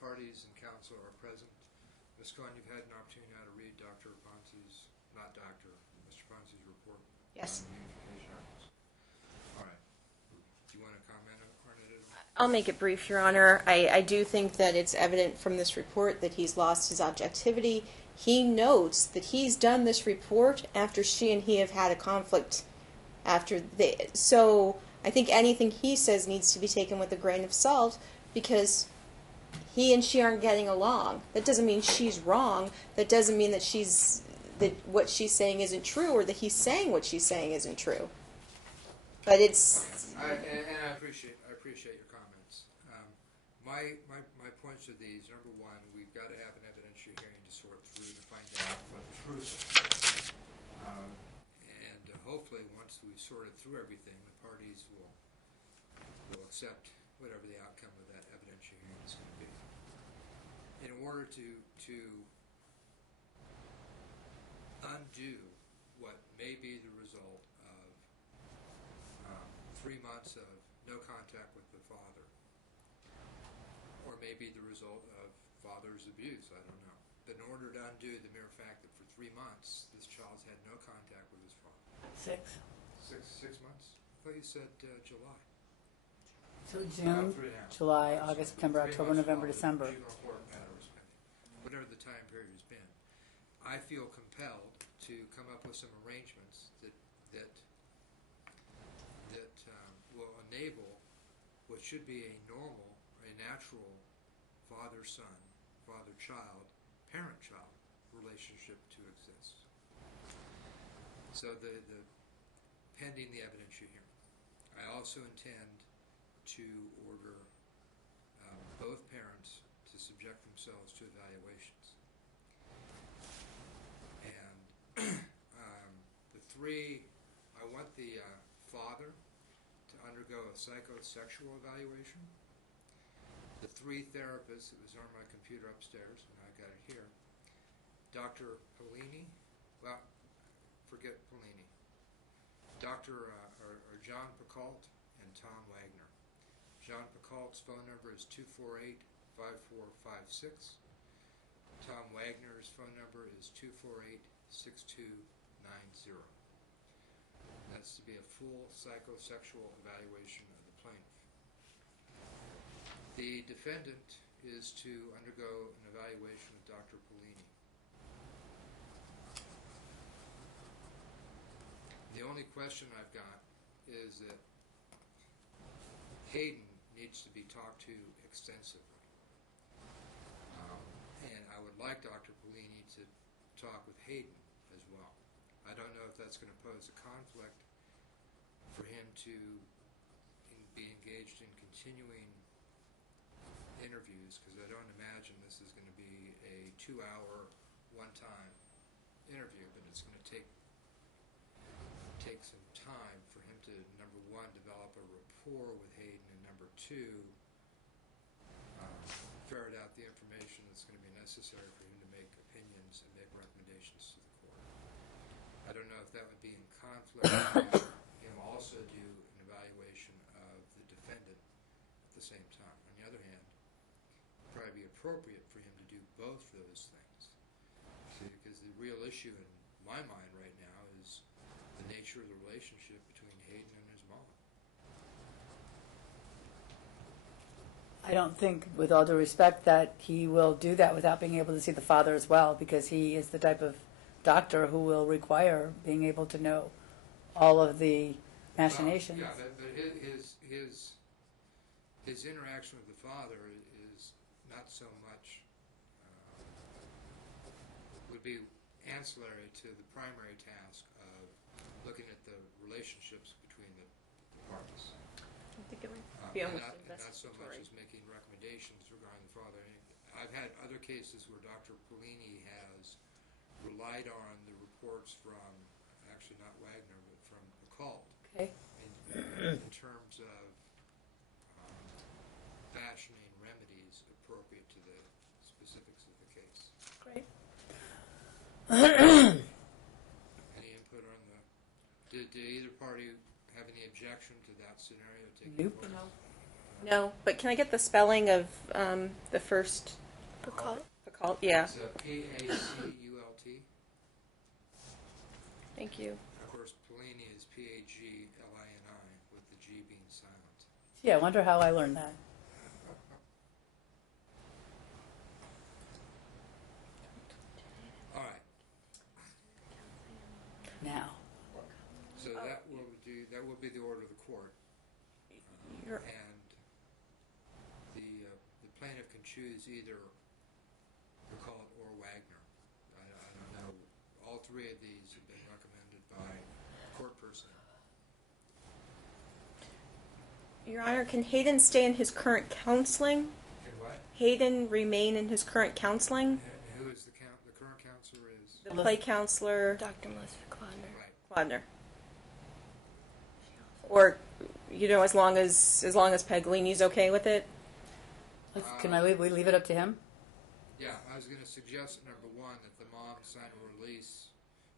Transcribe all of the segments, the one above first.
parties and counsel are present. Ms. Cohen, you've had an opportunity now to read Mr. Ponzi's report. Yes. On the unification articles. All right. Do you want to comment on it at all? I'll make it brief, Your Honor. I do think that it's evident from this report that he's lost his objectivity. He notes that he's done this report after she and he have had a conflict. So I think anything he says needs to be taken with a grain of salt because he and she aren't getting along. That doesn't mean she's wrong. That doesn't mean that what she's saying isn't true or that he's saying what she's saying isn't true. But it's... I appreciate your comments. My points are these. Number one, we've got to have an evidentiary hearing to sort through to find out what the truth is. And hopefully once we sorted through everything, the parties will accept whatever the outcome of that evidentiary hearing is going to be. In order to undo what may be the result of 3 months of no contact with the father, or maybe the result of father's abuse, I don't know. But in order to undo the mere fact that for 3 months this child's had no contact with his father. 6. 6 months? I thought you said July. So June, July, August, September, October, November, December. Whatever the time period has been, I feel compelled to come up with some arrangements that will enable what should be a normal, a natural father-son, father-child, parent-child relationship to exist. So the pending the evidentiary hearing, I also intend to order both parents to subject themselves to evaluations. And I want the father to undergo a psychosexual evaluation. The 3 therapists, it was on my computer upstairs, and I got it here. Dr. Polini, well, forget Polini. Dr. or John Picault and Tom Wagner. John Picault's phone number is 248-5456. Tom Wagner's phone number is 248-6290. That's to be a full psychosexual evaluation of the plaintiff. The defendant is to undergo an evaluation of Dr. Polini. The only question I've got is that Hayden needs to be talked to extensively. And I would like Dr. Polini to talk with Hayden as well. I don't know if that's going to pose a conflict for him to be engaged in continuing interviews, because I don't imagine this is going to be a 2-hour, one-time interview, but it's going to take some time for him to, number one, develop a rapport with Hayden, and number two, ferret out the information that's going to be necessary for him to make opinions and make recommendations to the court. I don't know if that would be in conflict with him also do an evaluation of the defendant at the same time. On the other hand, it would probably be appropriate for him to do both those things. See, because the real issue in my mind right now is the nature of the relationship between Hayden and his mom. I don't think, with all due respect, that he will do that without being able to see the father as well, because he is the type of doctor who will require being able to know all of the machinations. Well, yeah, but his interaction with the father is not so much, would be ancillary to the primary task of looking at the relationships between the parties. I think it would be almost not so much as making recommendations regarding the father. I've had other cases where Dr. Polini has relied on the reports from, actually not Wagner, but from Picault. Okay. In terms of fashioning remedies appropriate to the specifics of the case. Great. Any input on did either party have any objection to that scenario? Nope. No. No, but can I get the spelling of the first? Pacult. Pacult, yeah. It's P-A-C-U-L-T. Thank you. Of course, Pellini is P-A-G-L-I-N-I, with the G being silent. Gee, I wonder how I learned that. All right. Now. So that will be the order of the court. You're- And the plaintiff can choose either Pacult or Wagner. I don't know. All three of these have been recommended by court personnel. Your Honor, can Hayden stay in his current counseling? Can what? Hayden remain in his current counseling? And who is the current counselor is? The play counselor, Dr. Melissa Klodner. Right. Klodner. Or, as long as Paglini's okay with it? Can we leave it up to him? Yeah, I was going to suggest, number one, that the mom sign a release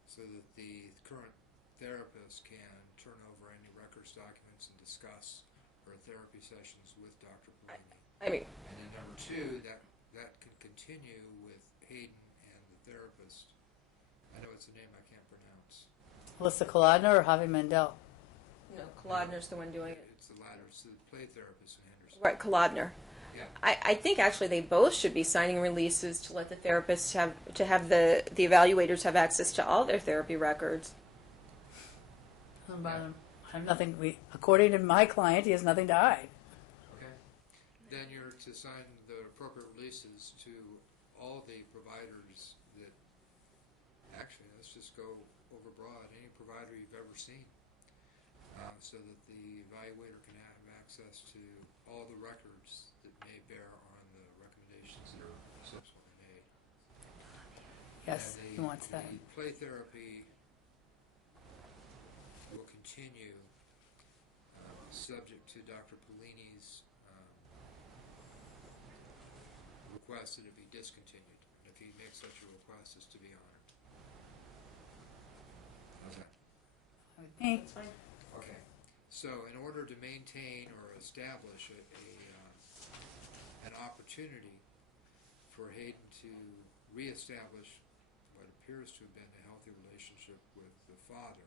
so that the current therapist can turn over any records, documents, and discuss her therapy sessions with Dr. Pellini. I mean, And then number two, that can continue with Hayden and the therapist. I know it's a name I can't pronounce. Melissa Kolodner or Javi Mendel? no, Klodner's the one doing it. It's the latter. It's the play therapist in Henderson. Right, Klodner. Yeah. I think actually they both should be signing releases to let the therapists have the evaluators have access to all their therapy records. Doesn't bother him. I have nothing. According to my client, he has nothing to hide. Okay. Then you're to sign the appropriate releases to all the providers that, actually, let's just go overbroad, any provider you've ever seen, so that the evaluator can have access to all the records that may bear on the recommendations that are subsequently made. Yes, And he wants that. The play therapy will continue subject to Dr. Pellini's request that it be discontinued. And if he makes such a request, it's to be honored. How's that? Me? That's fine. Okay. So in order to maintain or establish an opportunity for Hayden to reestablish what appears to have been a healthy relationship with the father,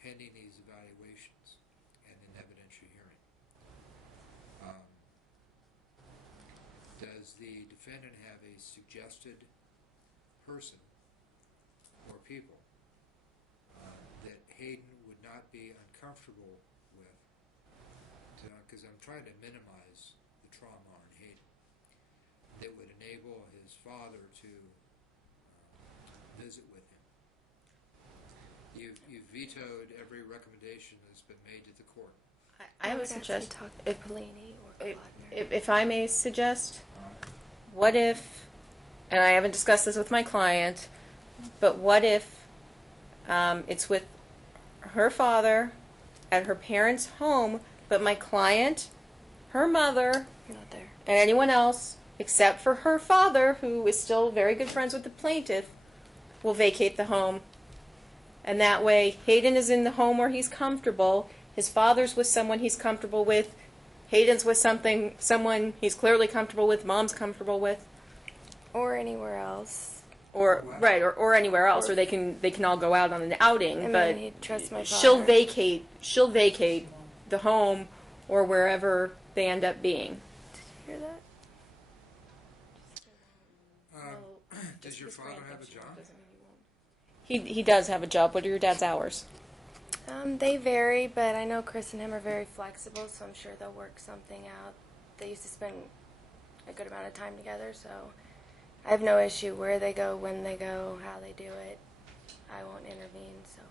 pending these evaluations and an evidentiary hearing. Does the defendant have a suggested person or people that Hayden would not be uncomfortable with? Because I'm trying to minimize the trauma on Hayden. That would enable his father to visit with him. You've vetoed every recommendation that's been made to the court. I have a would actually suggestion. talk to Pellini or Klodner. If I may suggest, what if, and I haven't discussed this with my client, but what if it's with her father at her parents' home, but my client, her mother, Not there. and anyone else, except for her father, who is still very good friends with the plaintiff, will vacate the home. And that way, Hayden is in the home where he's comfortable, his father's with someone he's comfortable with, Hayden's with someone he's clearly comfortable with, mom's comfortable with, Or anywhere else. or anywhere else, or they can all go out on an outing. I But mean, he trusts my she'll father. vacate the home or wherever they end up being. Hear that? Does your father have a job? He does have a job. What are your dad's hours? They vary, but I know Chris and him are very flexible, so I'm sure they'll work something out. They used to spend a good amount of time together, so I have no issue where they go, when they go, how they do it. I won't intervene, so.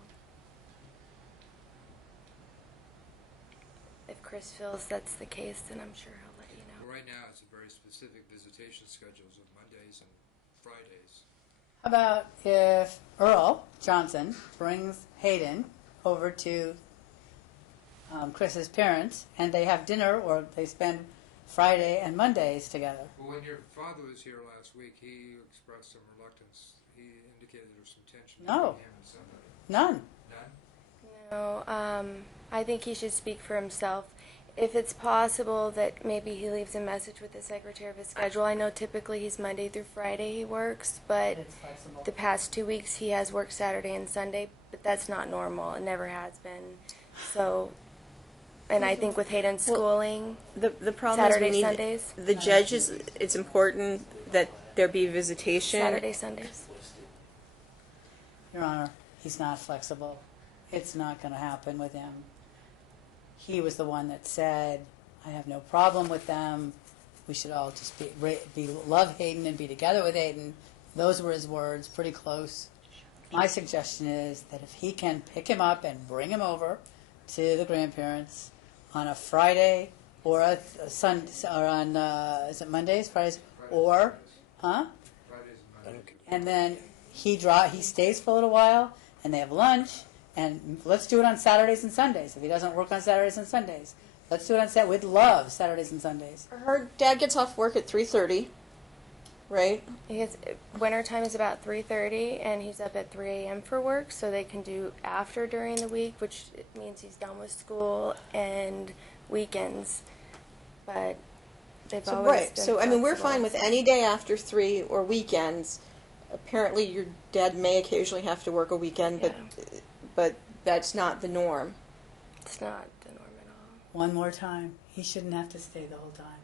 If Chris feels that's the case, then I'm sure he'll let you know. Well, right now, it's a very specific visitation schedules of Mondays and Fridays. How about if Earl Johnson brings Hayden over to Chris's parents and they have dinner or they spend Friday and Mondays together? Well, when your father was here last week, he expressed some reluctance. He indicated there was some tension No. between him and somebody. None. None? No, I think he should speak for himself. If it's possible that maybe he leaves a message with the secretary of his schedule. I know typically he's Monday through Friday he works, but It's flexible. the past 2 weeks he has worked Saturday and Sunday, but that's not normal. It never has been. So, and I think with Hayden's schooling, The problem is we Saturday, need Sundays? the judges. It's important that there be visitation. Saturday, Sundays. Your Honor, he's not flexible. It's not going to happen with him. He was the one that said, I have no problem with them. We should all just love Hayden and be together with Hayden. Those were his words, pretty close. My suggestion is that if he can pick him up and bring him over to the grandparents on a Friday or a Sunday, or on, is it Mondays, Fridays, or, huh? Fridays and Mondays. And then he stays for a little while, and they have lunch, and let's do it on Saturdays and Sundays. If he doesn't work on Saturdays and Sundays, let's do it on Saturday. We'd love Saturdays and Sundays. Her dad gets off work at 3:30, right? Winter time is about 3:30, and he's up at 3 a.m. for work, so they can do after during the week, which means he's done with school and weekends. But they've So, always right. been So I mean, we're flexible. fine with any day after 3 or weekends. Apparently, your dad may occasionally have to work a weekend, but that's not the norm. It's not the norm at all. One more time. He shouldn't have to stay the whole time.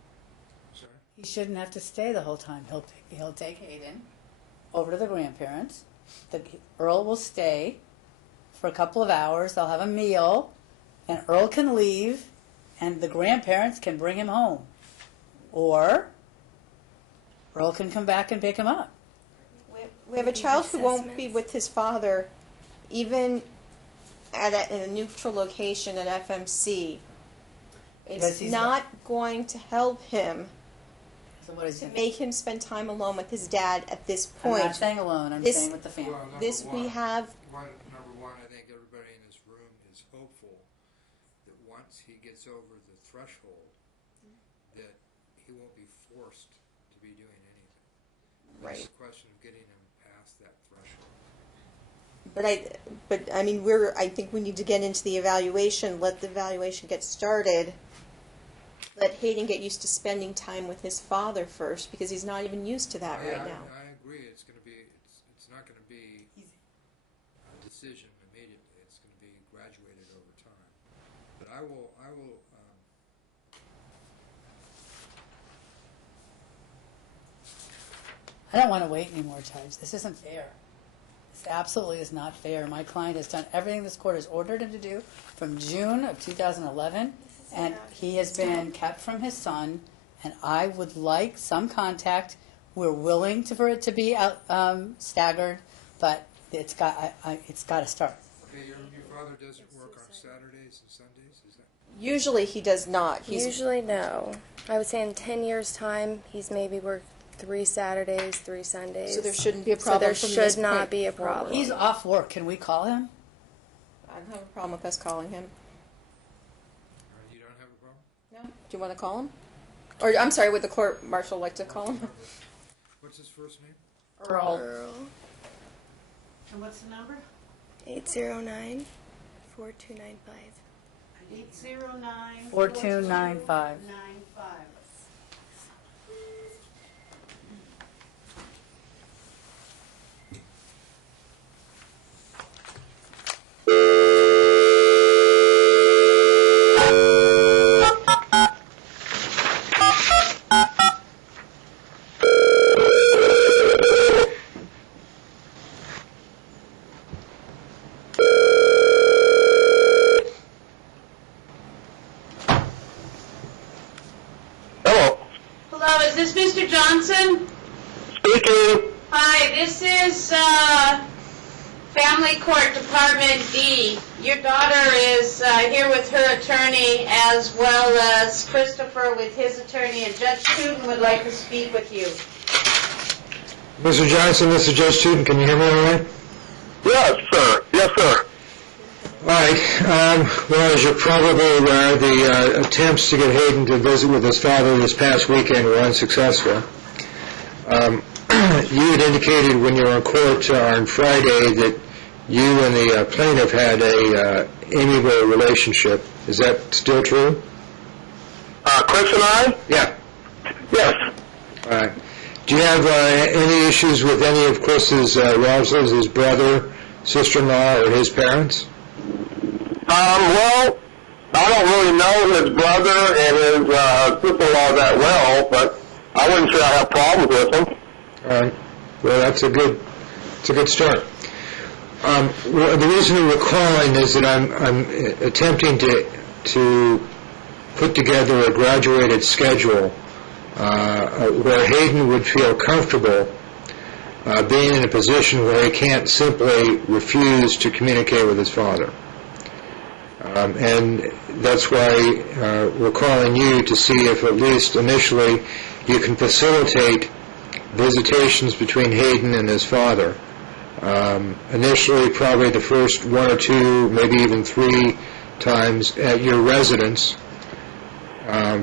Sorry? He shouldn't have to stay the whole time. He'll take Hayden over to the grandparents. Earl will stay for a couple of hours. They'll have a meal, and Earl can leave, and the grandparents can bring him home. Or Earl can come back and pick him up. We have a child who won't be with his father, even in a neutral location at FMC. Because It's he's not going to help him So what is to it? make him spend time alone with his dad at this I'm point. not staying alone. I'm This- staying with the family. Well, number This one, we have. Number one, I think everybody in this room is hopeful that once he gets over the threshold, that he won't be forced to be doing anything. Right. It's a question of getting him past that threshold. But I mean, I think we need to get into the evaluation. Let the evaluation get started. Let Hayden get used to spending time with his father first, because he's not even used to that right now. I agree. It's going to be. It's not going to be a decision immediately. It's going to be graduated over time. But I will. I don't want to wait anymore, Judge. This isn't fair. This absolutely is not fair. My client has done everything this court has ordered him to do from June of 2011, and he has been kept from his son, and I would like some contact. We're willing for it to be staggered, but it's got to start. Okay, your father doesn't work on Saturdays and Sundays, is that? Usually he does not. Usually, no. I would say in 10 years' time, he's maybe worked 3 Saturdays, 3 Sundays. So there shouldn't be a So problem. there from should this not point be a forward. problem. He's off work. Can we call him? I don't have a problem with us calling him. You don't have a problem? No? Do you want to call him? Or I'm sorry, would the court marshal like to call him? What's his first name? Earl. And what's the number? 809-4295. 809 4295. 95. Hello. Hello, is this Mr. Johnson? Speaking. Hi, this is Family Court Department D. Your daughter is here with her attorney, as well as Christopher with his attorney, and Judge Teuton would like to speak with you. Mr. Johnson, this is Judge Teuton. Can you hear me all right? Yes, sir. Yes, sir. All right. Well, as you're probably aware, the attempts to get Hayden to visit with his father this past weekend were unsuccessful. You had indicated when you were in court on Friday that you and the plaintiff had a amiable relationship. Is that still true? Chris and I? Yeah. Yes. All right. Do you have any issues with any of Chris's relatives, his brother, sister-in-law, or his parents? Well, I don't really know his brother and his sister-in-law that well, but I wouldn't say I have problems with them. All right. Well, that's a good start. Well, the reason we're calling is that I'm attempting to put together a graduated schedule where Hayden would feel comfortable being in a position where he can't simply refuse to communicate with his father. And that's why we're calling you to see if at least initially you can facilitate visitations between Hayden and his father. Initially, probably the first 1 or 2, maybe even 3 times at your residence,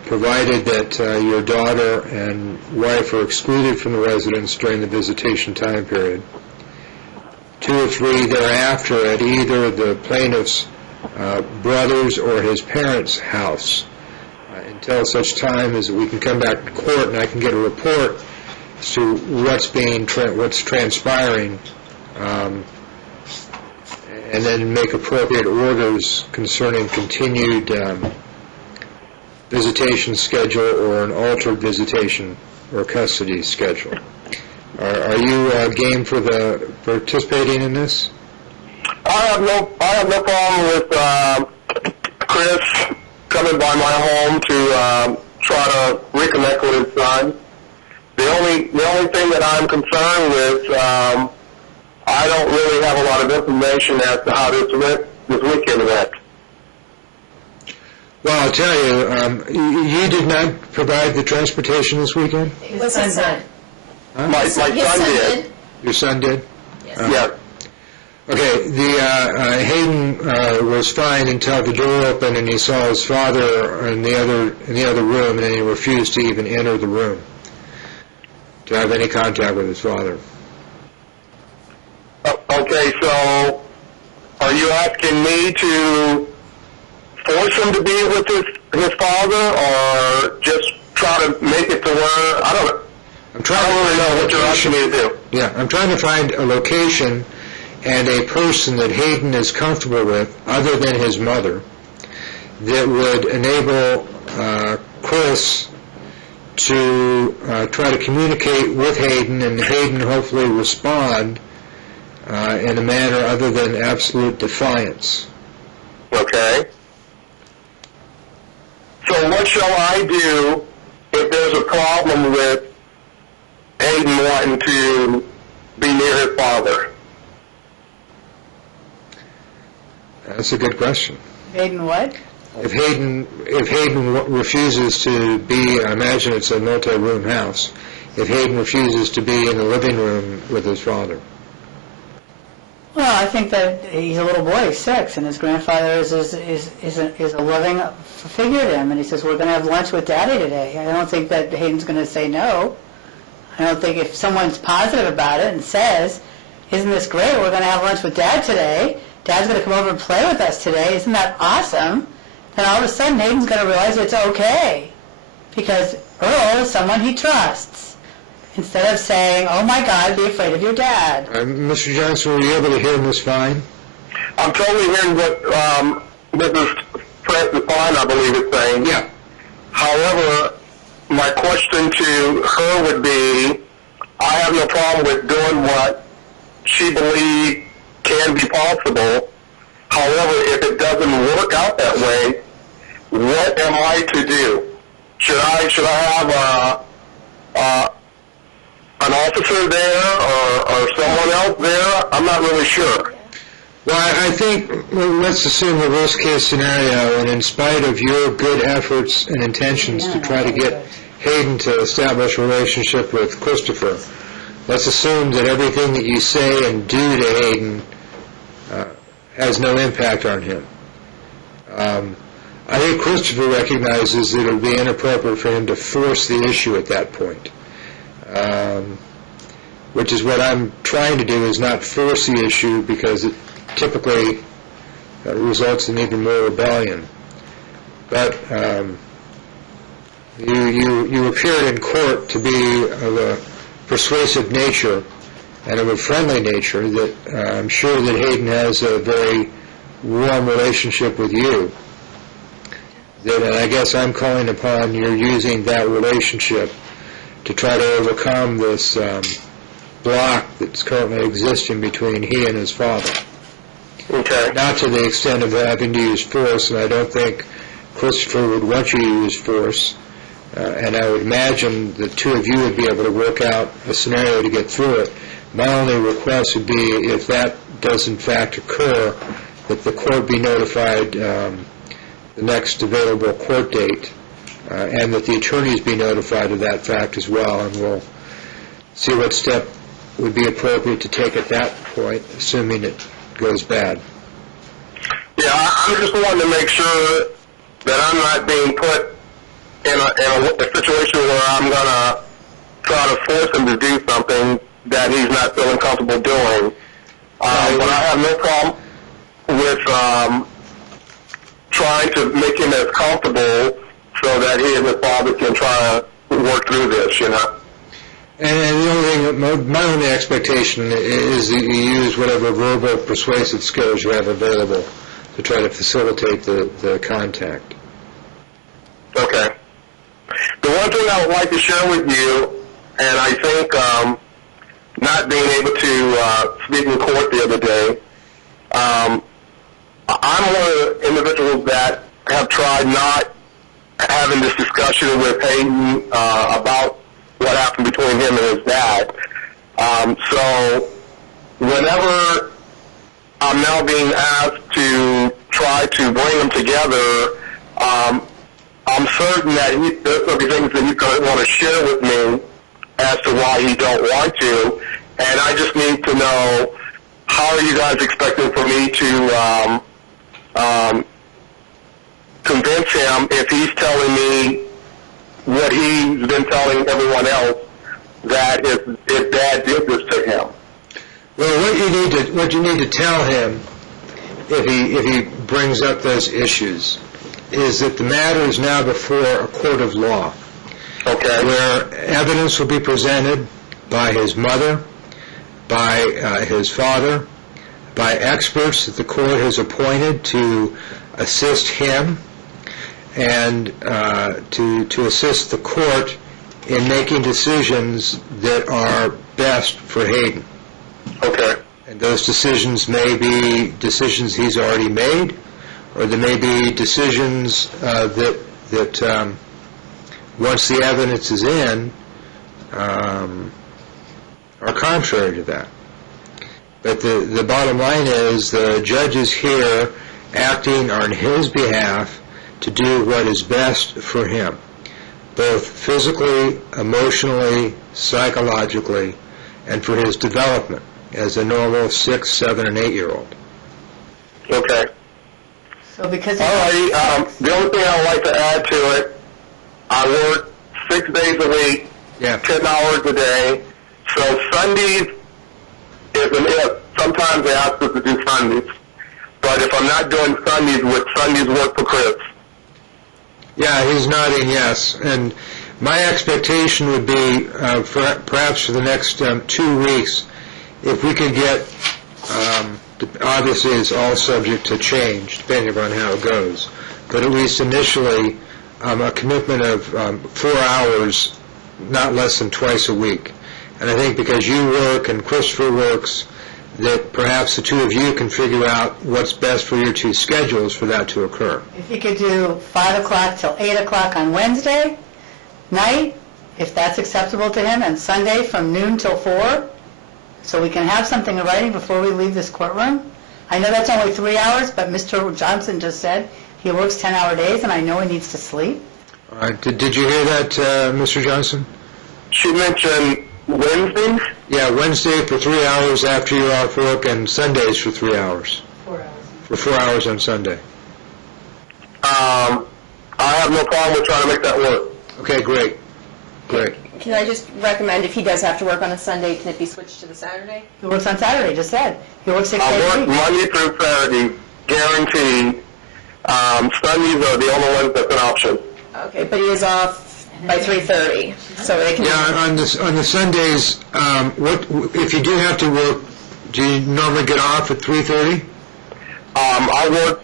provided that your daughter and wife are excluded from the residence during the visitation time period. 2 or 3 thereafter at either the plaintiff's brother's or his parents' house, until such time as we can come back to court and I can get a report as to what's transpiring, and then make appropriate orders concerning continued visitation schedule or an altered visitation or custody schedule. Are you game for participating in this? I have no problem with Chris coming by my home to try to reconnect with his son. The only thing that I'm concerned with, I don't really have a lot of information as to how this weekend went. Well, I'll tell you, you did not provide the transportation this weekend? It was his son. Huh? My son did. Your son did? Yes. Yeah. Okay, the Hayden was fine until the door opened and he saw his father in the other room, and then he refused to even enter the room to have any contact with his father. Okay, so are you asking me to force him to be with his father, or just try to make it to where, I don't really know what you're asking me to do. Yeah, I'm trying to find a location and a person that Hayden is comfortable with, other than his mother, that would enable Chris to try to communicate with Hayden, and Hayden hopefully respond in a manner other than absolute defiance. Okay. So what shall I do if there's a problem with Hayden wanting to be near his father? That's a good question. Hayden what? If Hayden refuses to be, I imagine it's a multi-room house, if Hayden refuses to be in the living room with his father. Well, I think that he's a little boy, he's 6, and his grandfather is a loving figure to him, and he says, we're going to have lunch with Daddy today. I don't think that Hayden's going to say no. I don't think if someone's positive about it and says, isn't this great, we're going to have lunch with Dad today, Dad's going to come over and play with us today, isn't that awesome? Then all of a sudden Hayden's going to realize it's okay, because Earl is someone he trusts. Instead of saying, oh my God, be afraid of your dad. Mr. Johnson, were you able to hear Ms. Fine? I'm totally hearing what Mrs. Francis Fine, I believe, is saying. Yeah. However, my question to her would be, I have no problem with doing what she believes can be possible. However, if it doesn't work out that way, what am I to do? Should I have an officer there or someone else there? I'm not really sure. Well, I think, let's assume the worst case scenario, and in spite of your good efforts and intentions to try to get Hayden to establish a relationship with Christopher, let's assume that everything that you say and do to Hayden has no impact on him. I think Christopher recognizes that it would be inappropriate for him to force the issue at that point. Which is what I'm trying to do, is not force the issue, because it typically results in even more rebellion. But You appeared in court to be of a persuasive nature and of a friendly nature that I'm sure that Hayden has a very warm relationship with you. And I guess I'm calling upon your using that relationship to try to overcome this block that's currently existing between he and his father. Okay. Not to the extent of having to use force, and I don't think Christopher would want you to use force, and I would imagine the two of you would be able to work out a scenario to get through it. My only request would be, if that does in fact occur, that the court be notified the next available court date, and that the attorneys be notified of that fact as well, and we'll see what step would be appropriate to take at that point, assuming it goes bad. Yeah, I'm just wanting to make sure that I'm not being put in a situation where I'm going to try to force him to do something that he's not feeling comfortable doing. But I have no problem with trying to make him as comfortable so that he and his father can try to work through this, you know. And the only thing, my only expectation is that you use whatever verbal persuasive skills you have available to try to facilitate the contact. Okay. The one thing I would like to share with you, and I think not being able to speak in court the other day, I'm one of the individuals that have tried not having this discussion with Hayden about what happened between him and his dad. So whenever I'm now being asked to try to bring them together, I'm certain that there's going to be things that he's going to want to share with me as to why he don't want to, and I just need to know, how are you guys expecting for me to convince him if he's telling me what he's been telling everyone else, that his dad did this to him? Well, what you need to tell him, if he brings up those issues, is that the matter is now before a court of law. Okay. Where evidence will be presented by his mother, by his father, by experts that the court has appointed to assist him and to assist the court in making decisions that are best for Hayden. Okay. And those decisions may be decisions he's already made, or there may be decisions that once the evidence is in, are contrary to that. But the bottom line is the judge is here acting on his behalf to do what is best for him, both physically, emotionally, psychologically, and for his development as a normal 6, 7, and 8-year-old. Okay. So because All righty. The only thing I would like to add to it, I work 6 days a week, 10 hours a day. So Sundays is an if. Sometimes they ask us to do Sundays. But if I'm not doing Sundays, would Sundays work for Chris? Yeah, he's nodding yes. And my expectation would be, perhaps for the next 2 weeks, if we could get, obviously it's all subject to change, depending upon how it goes, but at least initially, a commitment of 4 hours, not less than twice a week. And I think because you work and Christopher works, that perhaps the two of you can figure out what's best for your two schedules for that to occur. if you could do 5 o'clock till 8 o'clock on Wednesday night, if that's acceptable to him, and Sunday from noon till 4, so we can have something in writing before we leave this courtroom. I know that's only 3 hours, but Mr. Johnson just said he works 10-hour days, and I know he needs to sleep. All right. Did you hear that, Mr. Johnson? She mentioned Wednesdays? Yeah, Wednesday for 3 hours after you're off work, and Sundays for 3 hours. 4 hours. For 4 hours on Sunday. I have no problem with trying to make that work. Okay, great. Great. Can I just recommend, if he does have to work on a Sunday, can it be switched to the Saturday? He works on Saturday, just said. He works 6 I days a work week. Monday through Saturday, guaranteed. Sundays are the only ones that's an option. Okay, but he is off by 3:30, so they can. Yeah, on the Sundays, what if you do have to work? Do you normally get off at 3:30? I work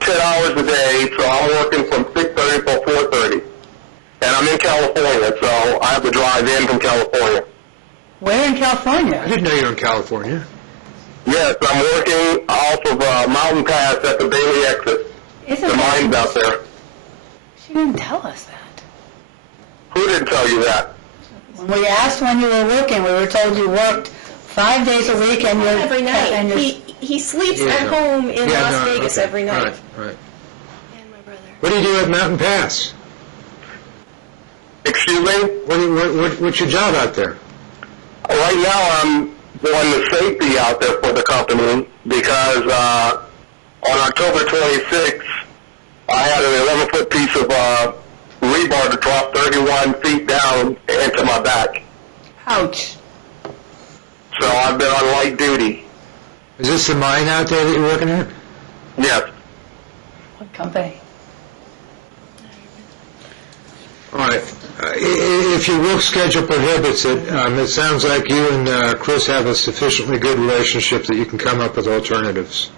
10 hours a day, so I'm working from 6:30 till 4:30. And I'm in California, so I have to drive in from California. Where in California? I didn't know you were in California. Yes, I'm working off of Mountain Pass at the Bailey exit. The mines out there. She didn't tell us that. Who didn't tell you that? When we asked when you were working, we were told you worked 5 days a week and you're... Every night. And He sleeps at home in Las Vegas every night. Right. And my brother. What do you do at Mountain Pass? Excuse me? What's your job out there? Right now I'm doing the safety out there for the company because on October 26th, I had an 11-foot piece of rebar to drop 31 feet down into my back. Ouch. So I've been on light duty. Is this the mine out there that you're working at? Yes. What company? All right. If your work schedule prohibits it, it sounds like you and Chris have a sufficiently good relationship that you can come up with alternatives.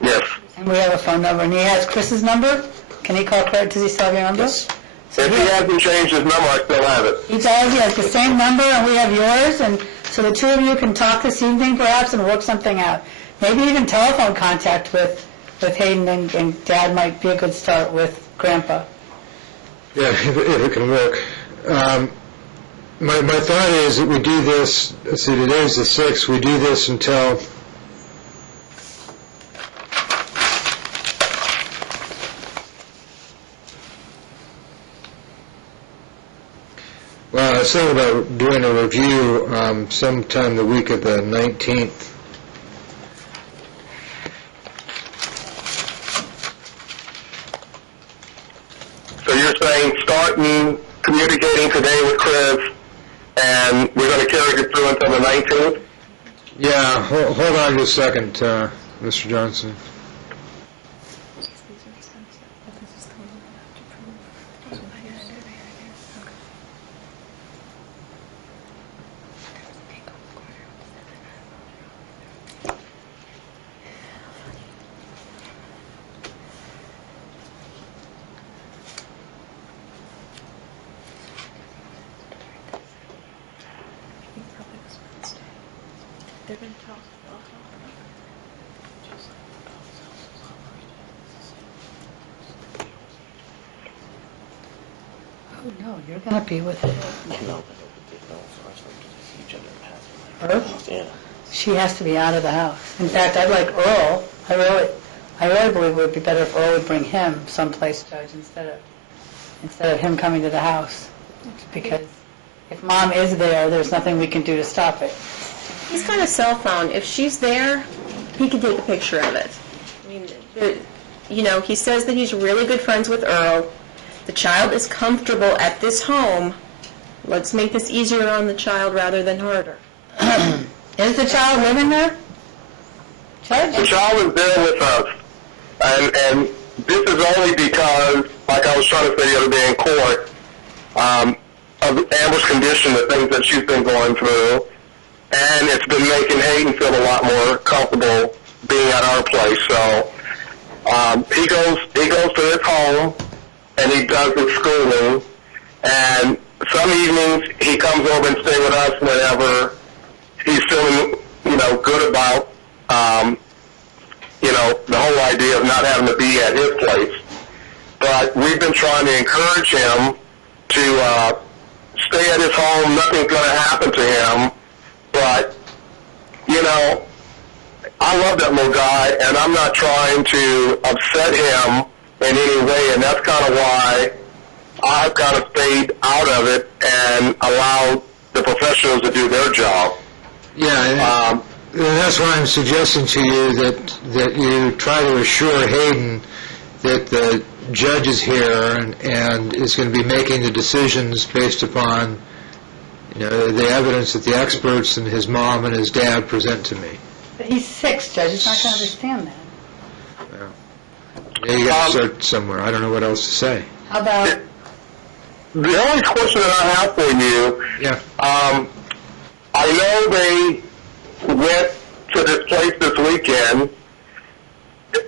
Yes. And we have a phone number. And he has Chris's number? Can he call Chris? Does he still have your number? Yes. If he hasn't changed his number, I still have it. He does. He has the same number, and we have yours. And so the two of you can talk this evening, perhaps, and work something out. Maybe even telephone contact with Hayden and Dad might be a good start with Grandpa. Yeah, if it can work. My thought is that we do this, let's see, today's the 6th, we do this until... Well, I was thinking about doing a review sometime the week of the 19th. So you're saying starting communicating today with Chris, and we're going to carry it through until the 19th? Yeah, hold on just a second, Mr. Johnson. Oh, no, you're going to be with her. Yeah. She has to be out of the house. In fact, I'd like Earl. I really believe it would be better if Earl would bring him someplace, Judge, instead of him coming to the house. Because if Mom is there, there's nothing we can do to stop it. He's got a cell phone. If she's there, he can take a picture of it. I mean, he says that he's really good friends with Earl. The child is comfortable at this home. Let's make this easier on the child rather than harder. Is the child living there? Judge? The child is there with us. And this is only because, like I was trying to say the other day in court, of Amber's condition, the things that she's been going through, and it's been making Hayden feel a lot more comfortable being at our place. So he goes to his home, and he does his schooling, and some evenings he comes over and stays with us whenever he's feeling, good about, the whole idea of not having to be at his place. But we've been trying to encourage him to stay at his home. Nothing's going to happen to him. But, I love that little guy, and I'm not trying to upset him in any way, and that's kind of why I've kind of stayed out of it and allowed the professionals to do their job. Yeah, and that's why I'm suggesting to you that you try to assure Hayden that the judge is here and is going to be making the decisions based upon the evidence that the experts and his mom and his dad present to me. But he's 6, Judge. He's not going to understand that. Yeah, you got to start somewhere. I don't know what else to say. How about the only question that I have for you, Yeah. I know they went to this place this weekend.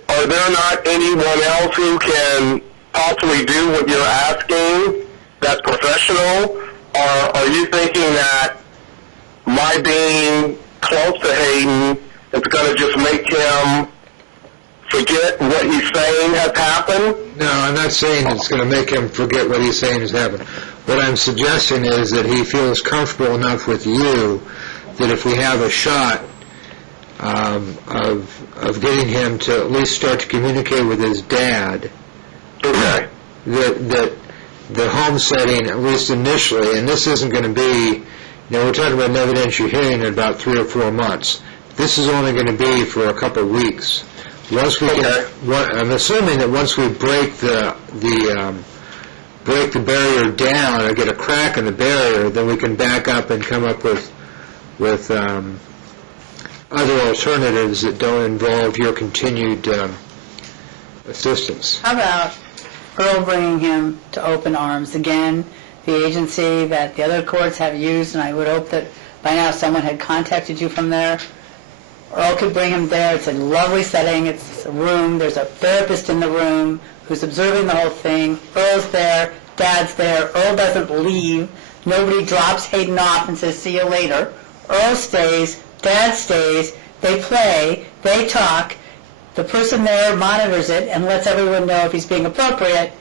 Are there not anyone else who can possibly do what you're asking that's professional? Or are you thinking that my being close to Hayden is going to just make him forget what he's saying has happened? No, I'm not saying it's going to make him forget what he's saying has happened. What I'm suggesting is that he feels comfortable enough with you that if we have a shot of getting him to at least start to communicate with his dad, Okay. that the home setting, at least initially, and this isn't going to be, we're talking about an evidentiary hearing in about 3 or 4 months. This is only going to be for a couple of weeks. Once we I'm assuming that once we break the barrier down or get a crack in the barrier, then we can back up and come up with other alternatives that don't involve your continued assistance. How about Earl bringing him to Open Arms again, the agency that the other courts have used, and I would hope that by now someone had contacted you from there. Earl could bring him there. It's a lovely setting. It's a room. There's a therapist in the room who's observing the whole thing. Earl's there. Dad's there. Earl doesn't leave. Nobody drops Hayden off and says, see you later. Earl stays. Dad stays. They play. They talk. The person there monitors it and lets everyone know if he's being appropriate,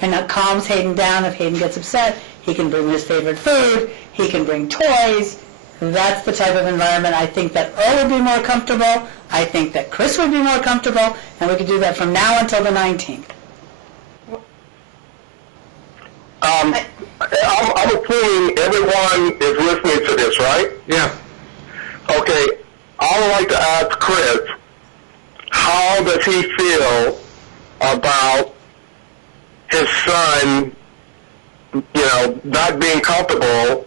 and that calms Hayden down. If Hayden gets upset, he can bring his favorite food. He can bring toys. That's the type of environment I think that Earl would be more comfortable. I think that Chris would be more comfortable, and we could do that from now until the 19th. I'm assuming everyone is listening to this, right? Yeah. Okay. I would like to ask Chris, how does he feel about his son, not being comfortable?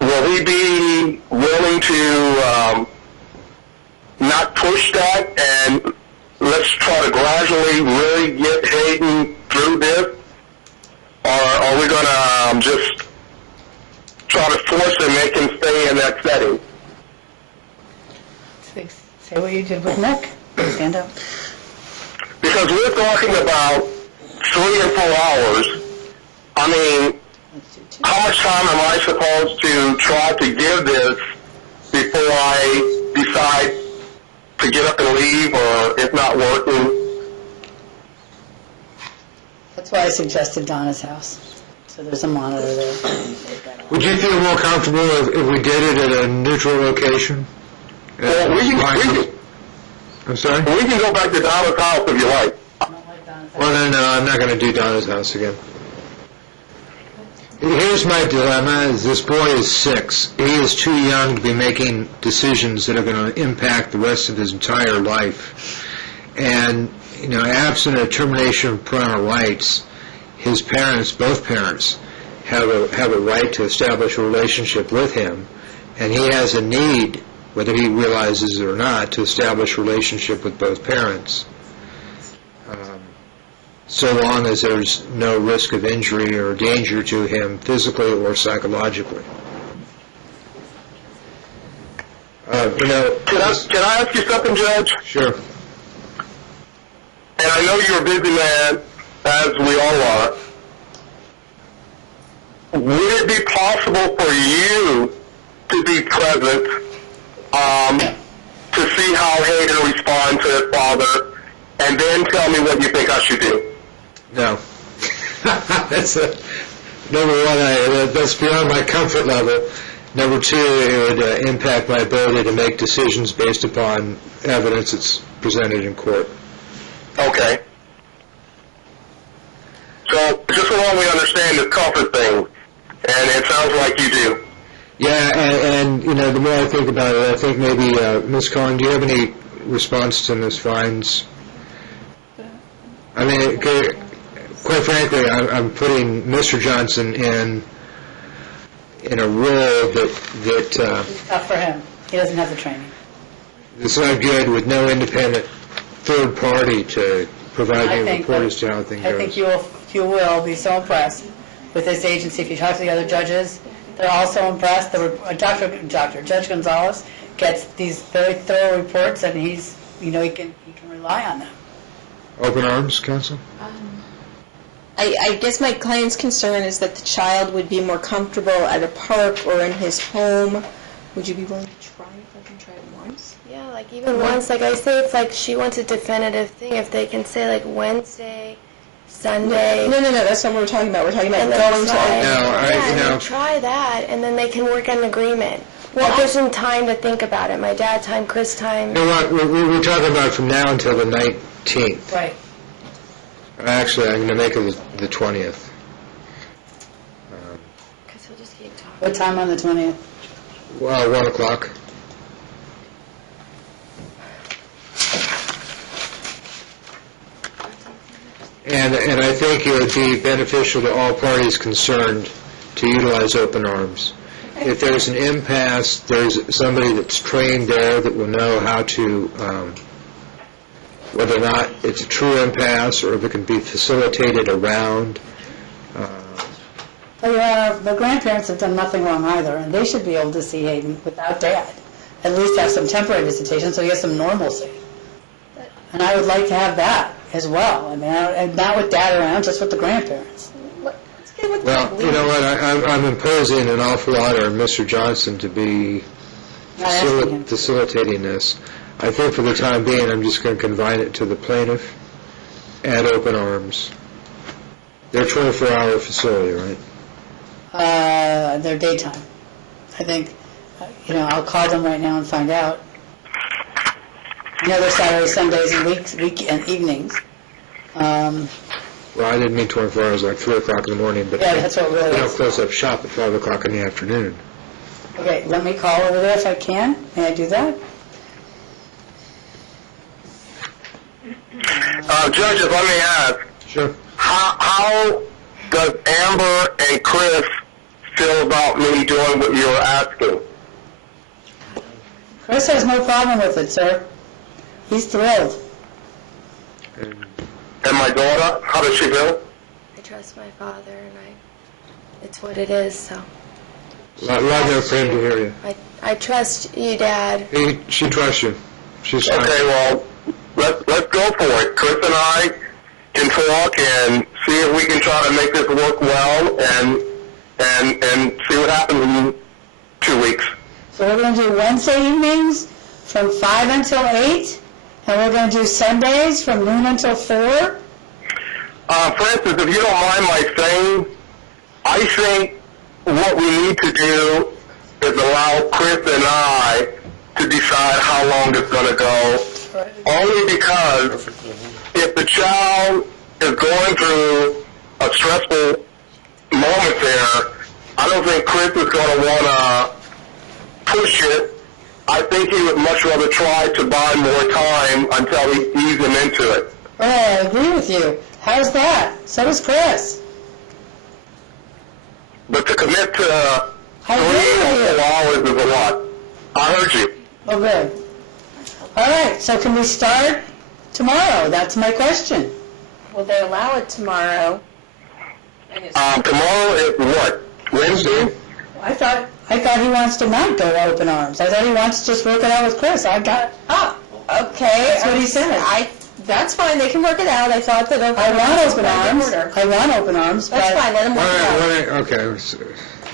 Will he be willing to not push that and let's try to gradually really get Hayden through this? Or are we going to just try to force and make him stay in that setting? Say what you did with Nick. Stand up. Because we're talking about 3 and 4 hours. I mean, how much time am I supposed to try to give this before I decide to get up and leave, or it's not working? That's why I suggested Donna's house. So there's a monitor there. Would you feel more comfortable if we did it at a neutral location? Well, we can I'm sorry? we can go back to Donna's house if you like. Well, then, I'm not going to do Donna's house again. Here's my dilemma, is this boy is 6. He is too young to be making decisions that are going to impact the rest of his entire life. And, absent a termination of parental rights, his parents, both parents, have a right to establish a relationship with him. And he has a need, whether he realizes it or not, to establish a relationship with both parents. So long as there's no risk of injury or danger to him physically or psychologically. Can I ask you something, Judge? Sure. And I know you're a busy man, as we all are. Would it be possible for you to be present to see how Hayden responds to his father, and then tell me what you think I should do? No. That's number one, that's beyond my comfort level. Number 2, it would impact my ability to make decisions based upon evidence that's presented in court. Okay. So, just so long we understand the comfort thing, and it sounds like you do. Yeah, and the more I think about it, I think maybe, Ms. Cohen, do you have any response to Ms. Fine's? I mean, quite frankly, I'm putting Mr. Johnson in a role that It's tough for him. He doesn't have the training. it's not good with no independent third party to provide me a report as to how things go. I think you will be so impressed with this agency. If you talk to the other judges, they're also impressed. Judge Gonzalez gets these very thorough reports, and he's, he can rely on them. Open arms, counsel? I guess my client's concern is that the child would be more comfortable at a park or in his home. Would you be willing to try if I can try it once? Yeah, like even once, like I say, if like she wants a definitive thing, if they can say like Wednesday, Sunday. No, that's not what we're talking about. We're talking about and then going try, to... try that, and then they can work an agreement. Well, gives them time to think about it. My dad time, Chris time. You know what, we're talking about from now until the 19th. Right. Actually, I'm going to make it the 20th. Because he'll just keep talking. What time on the 20th? Well, 1 o'clock. And I think it would be beneficial to all parties concerned to utilize open arms. If there's an impasse, there's somebody that's trained there that will know how to, whether or not it's a true impasse or if it can be facilitated around. The grandparents have done nothing wrong either, and they should be able to see Hayden without Dad. At least have some temporary visitation so he has some normalcy. And I would like to have that as well. I mean, and not with Dad around, just with the grandparents. Let's get with Well, you know what, I'm imposing an awful lot on Mr. Johnson to be facilitating this. I think for the time being, I'm just going to confine it to the plaintiff at open arms. They're a 24-hour facility, right? They're daytime. I think, I'll call them right now and find out. They're Saturdays, Sundays, and weekend evenings. Well, I didn't mean 24 hours, like 3 o'clock in the morning, but Yeah, that's what it really they don't is. close up shop at 5 o'clock in the afternoon. Okay, let me call over there if I can. May I do that? Judge, if I may ask, Sure. how does Amber and Chris feel about me doing what you're asking? Chris has no problem with it, sir. He's thrilled. And And my daughter, how does she feel? I trust my father, and it's what it is. So loud enough for him to hear you. I trust you, Dad. She trusts you. She's fine. Okay, well, let's go for it. Chris and I can talk and see if we can try to make this work well and see what happens in 2 weeks. So we're going to do Wednesday evenings from 5 until 8, and we're going to do Sundays from noon until 4. Francis, if you don't mind my saying, I think what we need to do is allow Chris and I to decide how long it's going to go, only because if the child is going through a stressful moment there, I don't think Chris is going to want to push it. I think he would much rather try to buy more time until he ease him into it. Oh, I agree with you. How's that? So does Chris. But to commit to I agree with 3 you. hours is a lot. I heard you. Oh, good. All right, so can we start tomorrow? That's my question. Will they allow it tomorrow? Tomorrow is what? Wednesday? I thought he wants to not go to open arms. I thought he wants to just work it out with Chris. Okay. That's what he said. That's fine. They can work it out. I thought that I want open arms. I want open arms. That's but fine. Let them work it out. Okay.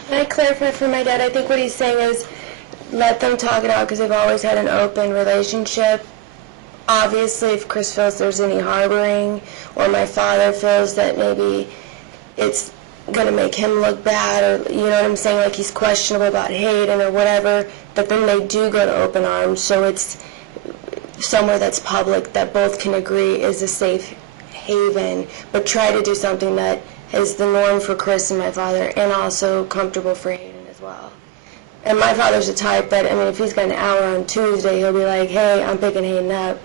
Can I clarify for my dad? I think what he's saying is let them talk it out because they've always had an open relationship. Obviously, if Chris feels there's any harboring or my father feels that maybe it's going to make him look bad or, you know what I'm saying, like he's questionable about Hayden or whatever, but then they do go to open arms, so it's somewhere that's public that both can agree is a safe haven, but try to do something that is the norm for Chris and my father and also comfortable for Hayden as well. And my father's the type that, I mean, if he's got an hour on Tuesday, he'll be like, hey, I'm picking Hayden up.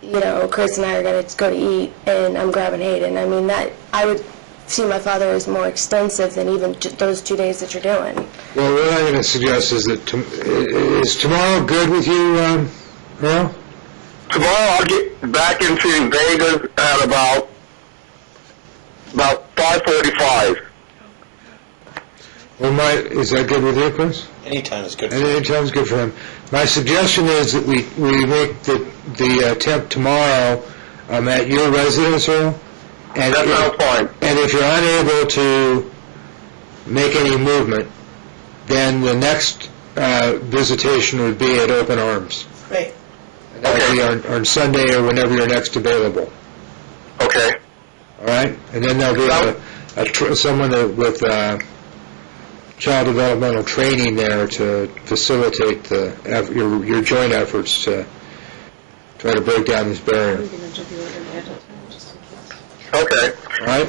You know, Chris and I are going to go to eat, and I'm grabbing Hayden. I mean, that I would see my father as more extensive than even those 2 days that you're doing. Well, what I'm going to suggest is that is tomorrow good with you, Earl? Tomorrow I'll get back into Vegas at about 5:45. Well, is that good with you, Chris? Anytime is good for And me. anytime's good for him. My suggestion is that we make the attempt tomorrow at your residence, Earl. And That sounds fine. And if you're unable to make any movement, then the next visitation would be at Open Arms. Great. And that would be on Sunday or whenever you're next available. Okay. All right? And then there'll be someone with child developmental training there to facilitate your joint efforts to try to break down this barrier. Okay. All right?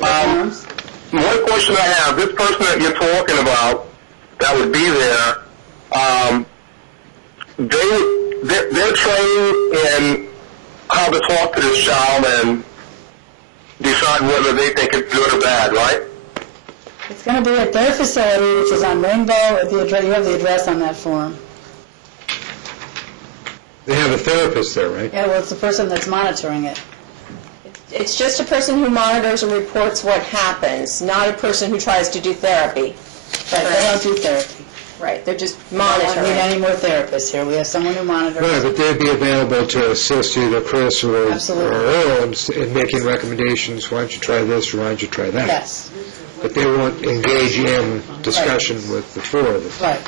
One question I have, this person that you're talking about that would be there, they're trained in how to talk to this child and decide whether they think it's good or bad, right? It's going to be at their facility, which is on Rainbow. You have the address on that form. They have a therapist there, right? Yeah, well, it's the person that's monitoring it. It's just a person who monitors and reports what happens, not a person who tries to do therapy. But they don't do therapy. Right, they're just We don't need monitoring. any more therapists here. We have someone who monitors. Right, but they'd be available to assist either Chris or Absolutely. Earl in making recommendations. Why don't you try this or why don't you try that? Yes, But they won't engage in discussion with the four of them. right.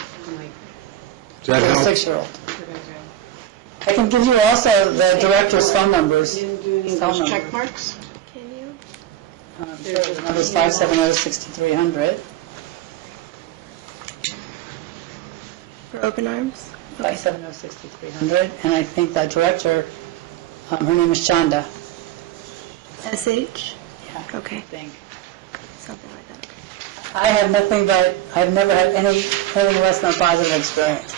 Does that For the help? 6-year-old. I can give you also the director's phone numbers. Phone number. Check marks? Can you? The number is 570-6300. For Open Arms? 570-6300. And I think the director, her name is Chanda. SH? Yeah, Okay, I think. something like that. I have nothing but, I've never had anything less than a positive experience.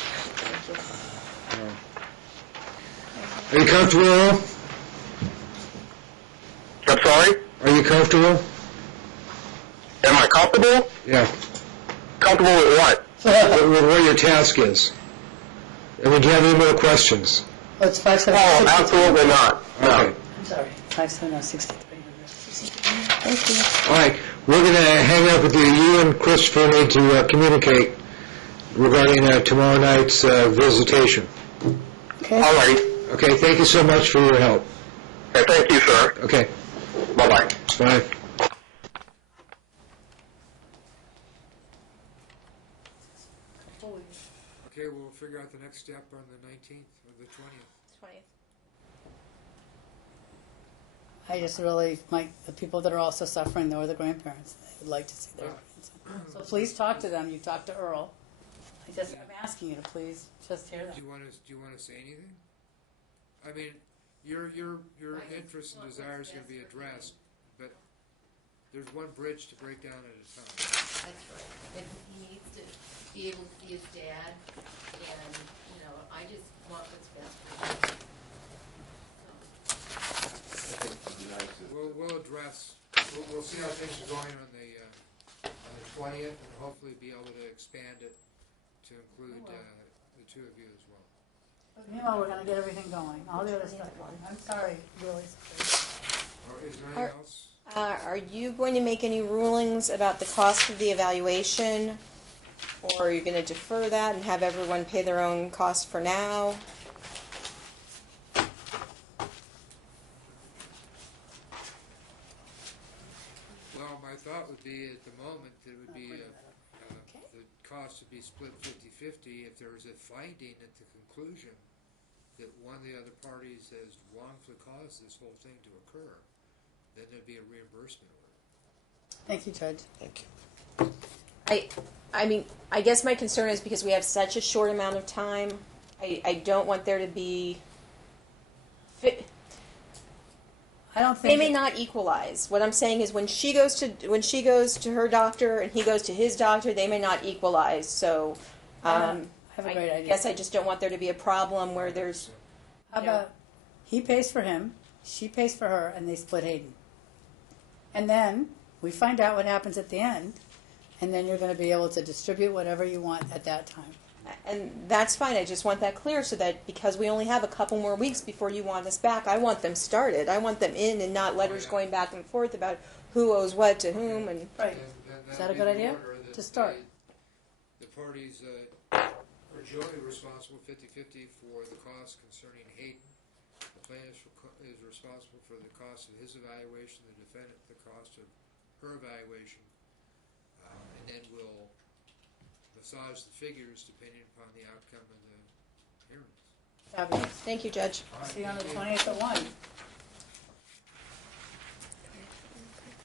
Are you comfortable, Earl? I'm sorry? Are you comfortable? Am I comfortable? Yeah. Comfortable with what? What your task is. I mean, do you have any more questions? Oh, it's Oh, 570-6300. absolutely not. No. Okay. I'm sorry, 570-6300. Thank you. All right. We're going to hang up with you. You and Christopher need to communicate regarding tomorrow night's visitation. Okay. All right. Okay, thank you so much for your help. Thank you, sir. Okay, Bye-bye. bye. Okay, we'll figure out the next step on the 19th or the 20th. 20th. I just really, the people that are also suffering, though, are the grandparents. They would like to see their grandson. So please talk to them. You talk to Earl. I'm asking you to please just hear them. Do you want to say anything? I mean, your interests and desires are going to be addressed, but there's one bridge to break down at a time. That's right. And he needs to be able to be his dad, and, I just want what's best for him. We'll address. We'll see how things are going on the 20th, and hopefully be able to expand it to include the two of you as well. Meanwhile, we're going to get everything going. All the other stuff. I'm sorry, really. Or is there anything else? Are you going to make any rulings about the cost of the evaluation, or are you going to defer that and have everyone pay their own cost for now? Well, my thought would be at the moment it would be the cost would be split 50-50. If there was a finding at the conclusion that one of the other parties has wrongfully caused this whole thing to occur, then there'd be a reimbursement order. Thank you, Judge. Thank you. I mean, I guess my concern is because we have such a short amount of time, I don't want there to be. I don't They think may not equalize. What I'm saying is when she goes to her doctor and he goes to his doctor, they may not equalize. So I have a great I idea. guess I just don't want there to be a problem where there's. How about he pays for him, she pays for her, and they split Hayden. And then we find out what happens at the end, and then you're going to be able to distribute whatever you want at that time. And that's fine. I just want that clear so that because we only have a couple more weeks before you want us back, I want them started. I want them in and not letters going back and forth about who owes what to whom. And Right. Then Is that'll that a be good the idea? order that To start. the parties are jointly responsible 50-50 for the cost concerning Hayden. The plaintiff is responsible for the cost of his evaluation, the defendant the cost of her evaluation, and then we'll massage the figures depending upon the outcome of the hearings. Fabulous. Thank you, Judge. See you on the 20th at 1.